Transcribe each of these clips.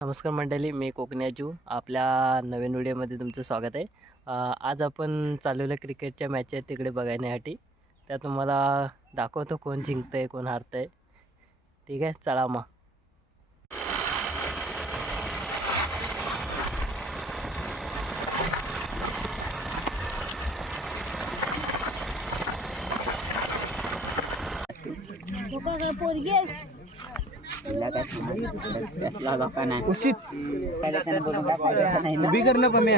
नमस्कार मंडळी मी कोकण्याजू आपल्या नवीन व्हिडिओमध्ये तुमचं स्वागत आहे. आज आपण चालवलं क्रिकेटच्या मॅच आहेत तिकडे बघण्यासाठी त्या तुम्हाला दाखवतो कोण जिंकतं आहे कोण हारतं आहे ठीक आहे चला मग. पोरगी का काय पोरगी आहेस? उचित उभी करणं कमी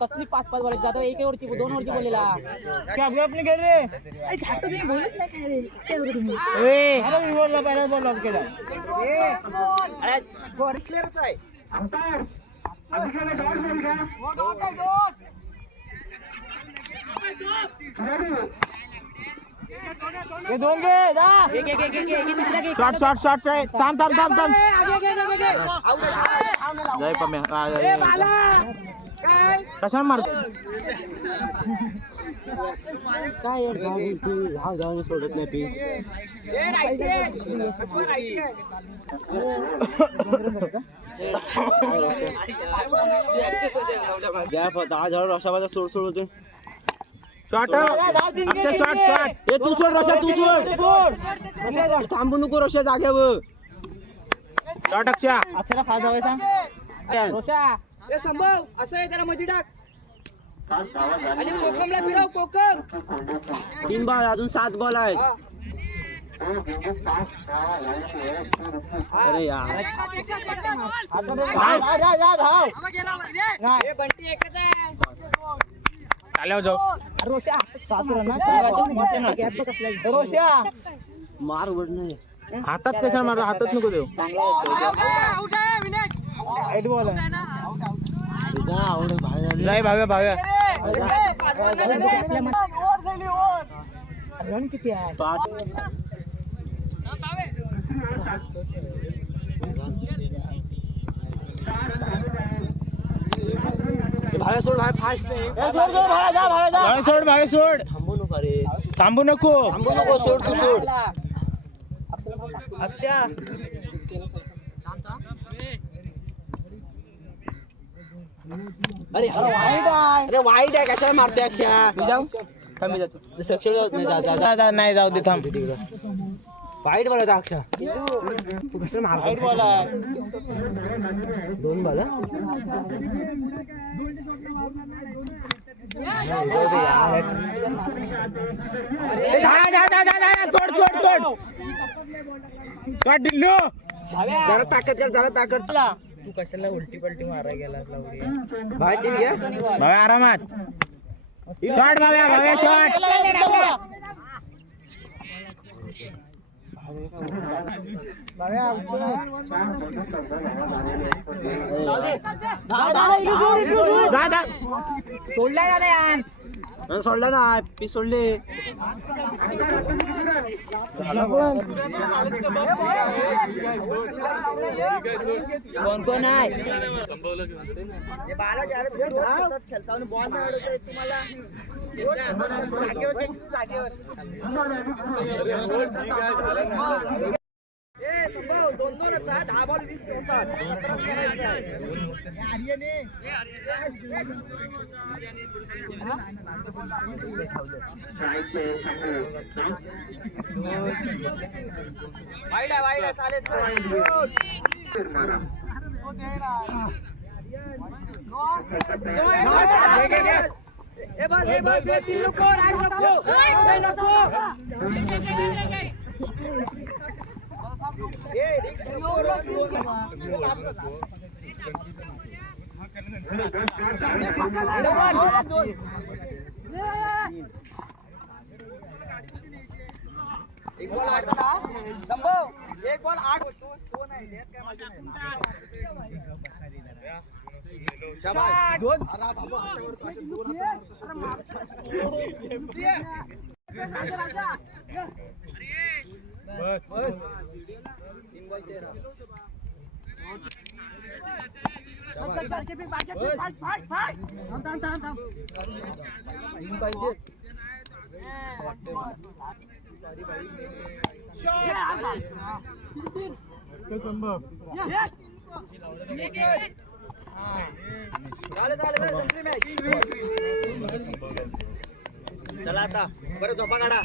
कसली पाच पाच बोलायची? जातो एक वरची दोन वरची बोललेला आपलं आपण गेले रे. बोललो पहिलाच बोललो केला दोन. शॉट शॉट शॉट रे थांब थांब थांब थांब. जय पम्या कशाला मार काय हा जाऊन सोडत नाही ती दहा हजार रशाबाजा सोड सोड होते शॉट अक्षय शॉट शॉट ए तू सोड रशा तू सोड थांबू नको रशा जाग्यावर अक्षय अक्षयला फायदा व्हायचा रोशा. ए संभव असं आहे त्याला मध्ये टाक. आणि कोकमला फिरव कोकम. तीन बॉल अजून सात बॉल आहेत. अरे यार. ए, बंटी एकच आहे. चाल्यावर जाऊ. रोशा. रोशा. मार वड नाही हातात कशाला मार हातात नको देऊ. नाही भाव्या भाव्या. रन किती आहे. भाव्या सोड भाव्या फास्ट भाव्या सोड भाव्या सोड थांबू नको अरे थांबू नको. थांबू नको सोड तू सोड. अक्षा अरे अरे वाईट आहे. कशाला मारते अक्षा जातो. नाही जाऊ दे थांब. वाईट बॉल अक्षा तू कशाला बॉल दोन बॉल सोड सोड सोड. दिल्लू जरा ताकद कर जरा ताकद. तू कशाला उलटी पलटी मारा गेला भाव्या आरामात. Shot Bhavya Bhavya shot. सोडला ना यार सोडला ना पी सोडले कोण कोण आहे दोन दोन दहा बॉल वीस वाईट आहे वाईट आहे चालेल चालेल ए बस ए बस ए बॉल आठ. राग नको ए नको ए रिक्स नको बस बस बाकी भी बाकी भी फाइट फाइट फाइट थांब थांब थांब थांब हिंद पाहिजे चला आता बरं झोपा काढा